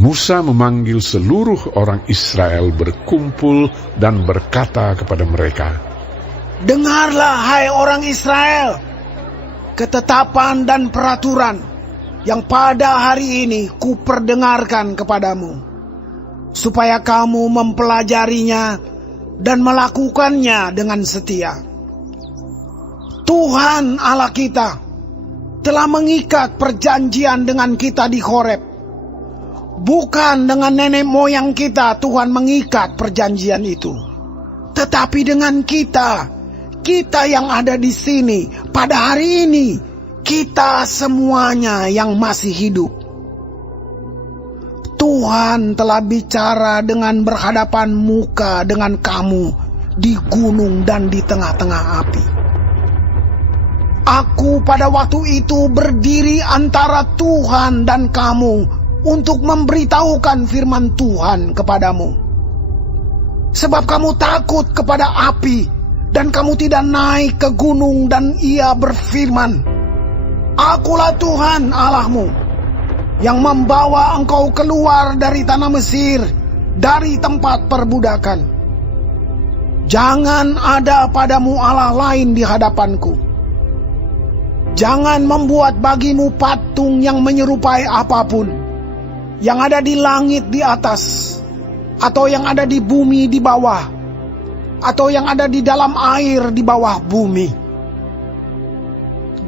Musa memanggil seluruh orang Israel berkumpul dan berkata kepada mereka, "Dengarlah, hai orang Israel, ketetapan dan peraturan yang pada hari ini kuperdengarkan kepadamu, supaya kamu mempelajarinya dan melakukannya dengan setia. Tuhan Allah kita telah mengikat perjanjian dengan kita di Horeb. Bukan dengan nenek moyang kita Tuhan mengikat perjanjian itu, tetapi dengan kita yang ada di sini pada hari ini, kita semuanya yang masih hidup. Tuhan telah bicara dengan berhadapan muka dengan kamu di gunung dan di tengah-tengah api. Aku pada waktu itu berdiri antara Tuhan dan kamu untuk memberitahukan firman Tuhan kepadamu. Sebab kamu takut kepada api, dan kamu tidak naik ke gunung, dan ia berfirman, Akulah Tuhan Allahmu, yang membawa engkau keluar dari tanah Mesir, dari tempat perbudakan. Jangan ada padamu Allah lain di hadapanku. Jangan membuat bagimu patung yang menyerupai apapun, yang ada di langit di atas, atau yang ada di bumi di bawah, atau yang ada di dalam air di bawah bumi.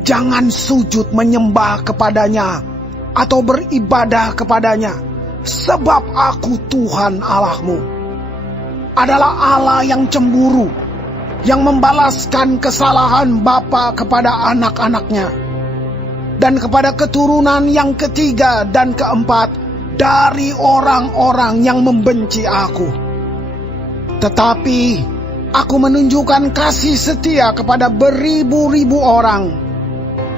Jangan sujud menyembah kepadanya, atau beribadah kepadanya, sebab aku Tuhan Allahmu adalah Allah yang cemburu, yang membalaskan kesalahan bapa kepada anak-anaknya, dan kepada keturunan yang ketiga dan keempat dari orang-orang yang membenci aku. Tetapi aku menunjukkan kasih setia kepada beribu-ribu orang,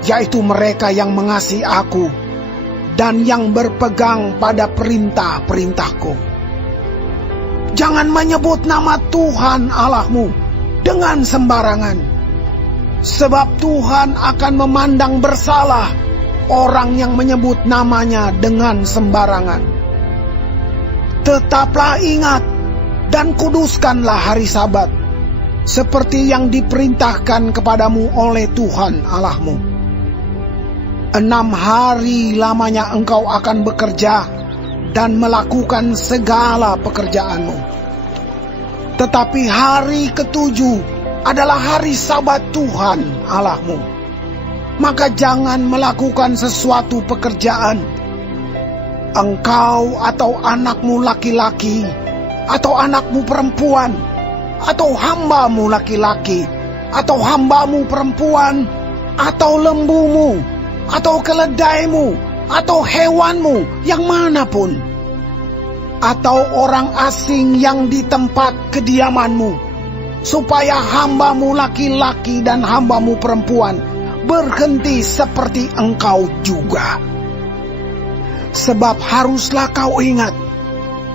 yaitu mereka yang mengasihi aku dan yang berpegang pada perintah-perintahku. Jangan menyebut nama Tuhan Allahmu dengan sembarangan, sebab Tuhan akan memandang bersalah orang yang menyebut namanya dengan sembarangan. Tetaplah ingat dan kuduskanlah hari Sabat, seperti yang diperintahkan kepadamu oleh Tuhan Allahmu. 6 hari lamanya engkau akan bekerja dan melakukan segala pekerjaanmu. Tetapi hari ketujuh adalah hari Sabat Tuhan Allahmu. Maka jangan melakukan sesuatu pekerjaan, engkau atau anakmu laki-laki, atau anakmu perempuan, atau hambamu laki-laki, atau hambamu perempuan, atau lembumu, atau keledaimu, atau hewanmu yang manapun, atau orang asing yang di tempat kediamanmu, supaya hambamu laki-laki dan hambamu perempuan berhenti seperti engkau juga. Sebab haruslah kau ingat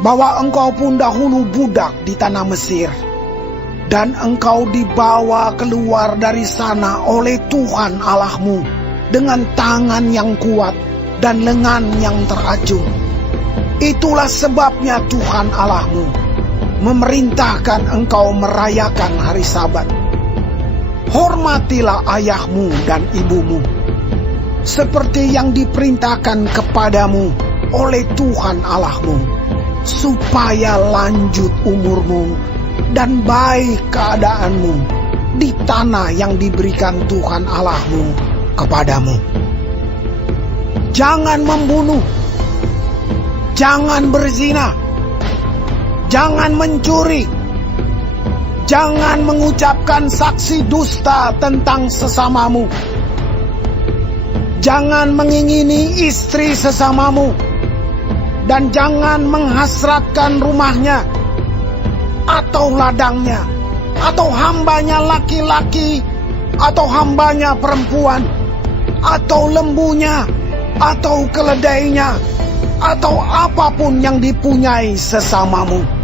bahwa engkau pun dahulu budak di tanah Mesir, dan engkau dibawa keluar dari sana oleh Tuhan Allahmu dengan tangan yang kuat dan lengan yang terajung. Itulah sebabnya Tuhan Allahmu memerintahkan engkau merayakan hari Sabat. Hormatilah ayahmu dan ibumu, seperti yang diperintahkan kepadamu oleh Tuhan Allahmu, supaya lanjut umurmu dan baik keadaanmu di tanah yang diberikan Tuhan Allahmu kepadamu. Jangan membunuh, jangan berzina, jangan mencuri, jangan mengucapkan saksi dusta tentang sesamamu, jangan mengingini istri sesamamu, dan jangan menghasratkan rumahnya, atau ladangnya, atau hambanya laki-laki, atau hambanya perempuan, atau lembunya, atau keledainya, atau apapun yang dipunyai sesamamu.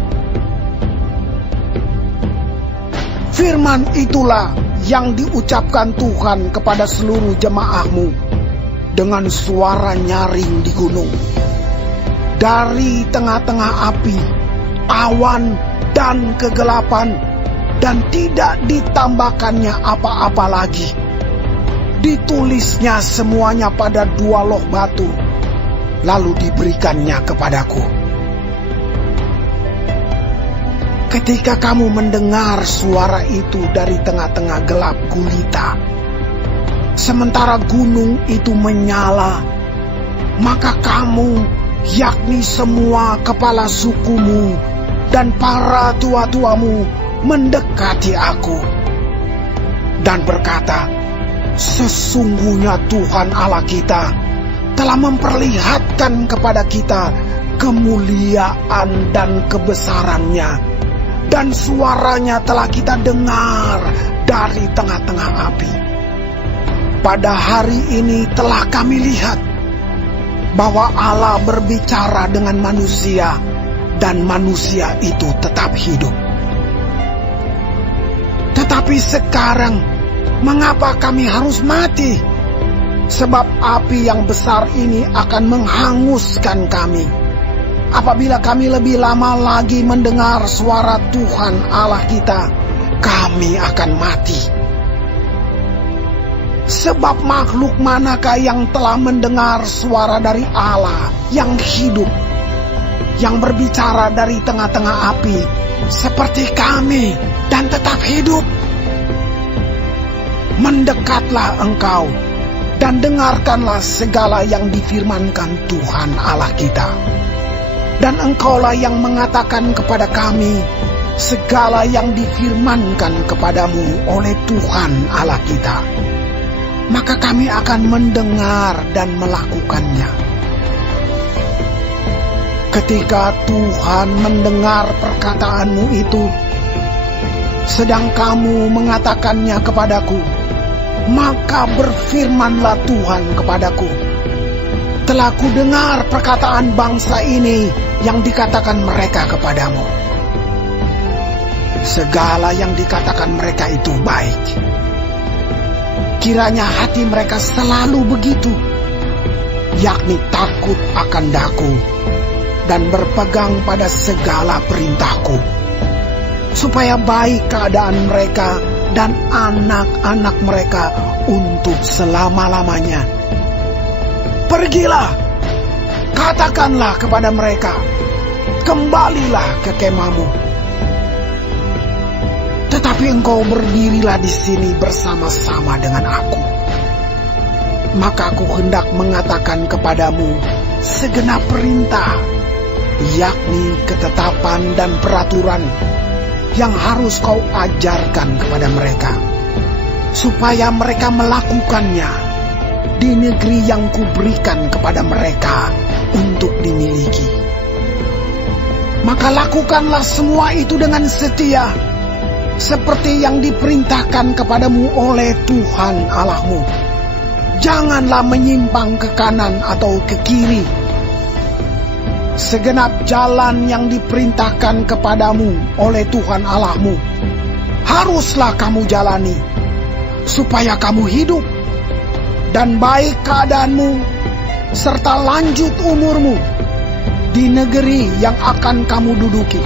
Firman itulah yang diucapkan Tuhan kepada seluruh jemaahmu dengan suara nyaring di gunung. dari tengah-tengah api, awan, dan kegelapan, dan tidak ditambahkannya apa-apa lagi. Ditulisnya semuanya pada 2 loh batu, lalu diberikannya kepadaku. Ketika kamu mendengar suara itu dari tengah-tengah gelap gulita, sementara gunung itu menyala, maka kamu, yakni semua kepala sukumu dan para tua-tuamu, mendekati aku dan berkata, sesungguhnya Tuhan Allah kita telah memperlihatkan kepada kita kemuliaan dan kebesarannya, dan suaranya telah kita dengar dari tengah-tengah api. Pada hari ini telah kami lihat bahwa Allah berbicara dengan manusia, dan manusia itu tetap hidup. Tetapi sekarang, mengapa kami harus mati? Sebab api yang besar ini akan menghanguskan kami. Apabila kami lebih lama lagi mendengar suara Tuhan Allah kita, kami akan mati. Sebab makhluk manakah yang telah mendengar suara dari Allah yang hidup, yang berbicara dari tengah-tengah api, seperti kami, dan tetap hidup? Mendekatlah engkau, dan dengarkanlah segala yang difirmankan Tuhan Allah kita. Dan engkaulah yang mengatakan kepada kami segala yang difirmankan kepadamu oleh Tuhan Allah kita. Maka kami akan mendengar dan melakukannya. Ketika Tuhan mendengar perkataanmu itu, sedang kamu mengatakannya kepadaku, maka berfirmanlah Tuhan kepadaku, telah kudengar perkataan bangsa ini yang dikatakan mereka kepadamu. Segala yang dikatakan mereka itu baik. Kiranya hati mereka selalu begitu, yakni takut akan daku dan berpegang pada segala perintahku, supaya baik keadaan mereka dan anak-anak mereka untuk selama-lamanya. Pergilah, katakanlah kepada mereka, kembalilah ke kemahmu. Tetapi engkau berdirilah di sini bersama-sama dengan aku. Maka aku hendak mengatakan kepadamu segenap perintah, yakni ketetapan dan peraturan yang harus kau ajarkan kepada mereka, supaya mereka melakukannya di negeri yang kuberikan kepada mereka untuk dimiliki. Maka lakukanlah semua itu dengan setia, seperti yang diperintahkan kepadamu oleh Tuhan Allahmu. Janganlah menyimpang ke kanan atau ke kiri. Segenap jalan yang diperintahkan kepadamu oleh Tuhan Allahmu haruslah kamu jalani, supaya kamu hidup dan baik keadaanmu serta lanjut umurmu di negeri yang akan kamu duduki.